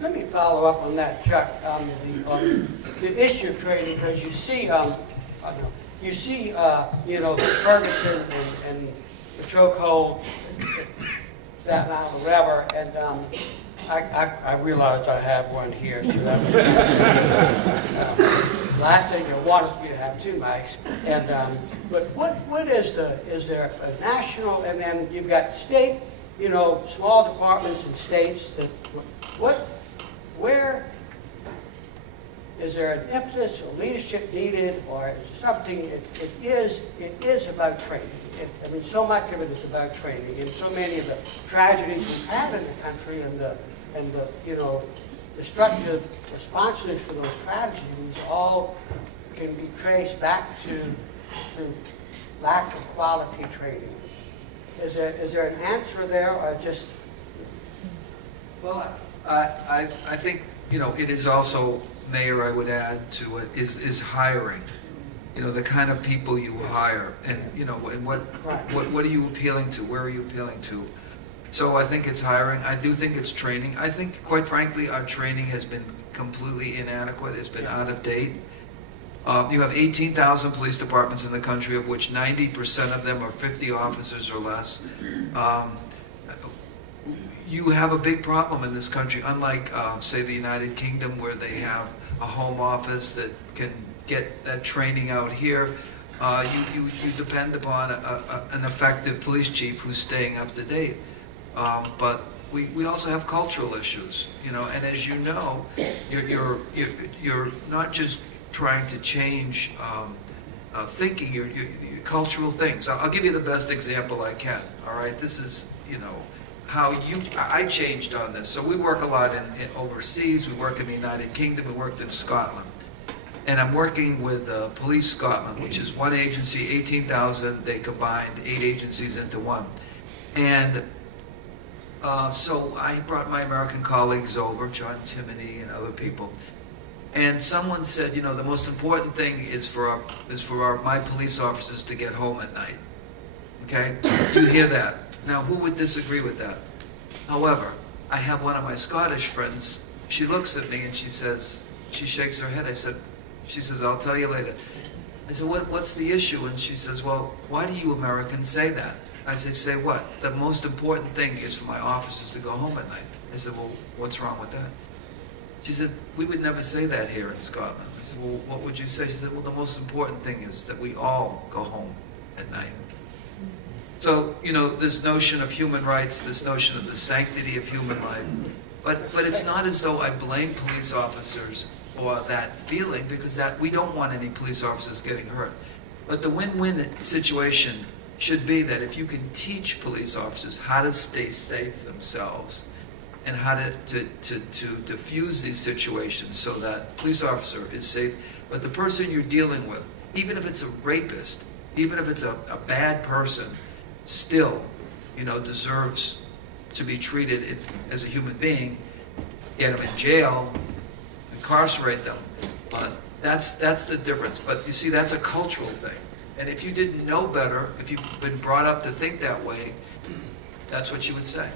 Let me follow up on that, Chuck. The issue of training, because you see, Ferguson and the chokehold, that now, whatever, and I realize I have one here, so that was, last thing you want is me to have two mics. And but what is there a national, and then you've got state, small departments and states that where is there an emphasis or leadership needed, or is it something? It is about training. So much of it is about training, and so many of the tragedies we have in the country and the destructive responses to those tragedies all can be traced back to lack of quality training. Is there an answer there, or just? Well, I think it is also, Mayor, I would add to it, is hiring. The kind of people you hire, and and what are you appealing to? Where are you appealing to? So I think it's hiring. I do think it's training. I think, quite frankly, our training has been completely inadequate. It's been out of date. You have 18,000 police departments in the country, of which 90% of them are 50 officers or less. You have a big problem in this country, unlike, say, the United Kingdom, where they have a home office that can get that training out here. You depend upon an effective police chief who's staying up to date. But we also have cultural issues, and as you know, you're not just trying to change thinking, your cultural things. I'll give you the best example I can. All right, this is how I changed on this. So we work a lot in overseas. We work in the United Kingdom. We worked in Scotland. And I'm working with Police Scotland, which is one agency, 18,000. They combined 8 agencies into one. And so I brought my American colleagues over, John Timoney and other people. And someone said, the most important thing is for my police officers to get home at night. Okay? You hear that? Now, who would disagree with that? However, I have one of my Scottish friends. She looks at me and she shakes her head. She says, I'll tell you later. I said, what's the issue? And she says, well, why do you Americans say that? I say what? The most important thing is for my officers to go home at night. I said, well, what's wrong with that? She said, we would never say that here in Scotland. I said, well, what would you say? She said, well, the most important thing is that we all go home at night. So, this notion of human rights, this notion of the sanctity of human life, but it's not as though I blame police officers for that feeling, because we don't want any police officers getting hurt. But the win-win situation should be that if you can teach police officers how to stay safe themselves and how to diffuse these situations so that police officer is safe, but the person you're dealing with, even if it's a rapist, even if it's a bad person, still, deserves to be treated as a human being, get them in jail, incarcerate them. But that's the difference. But you see, that's a cultural thing. And if you didn't know better, if you've been brought up to think that way, that's what you would say.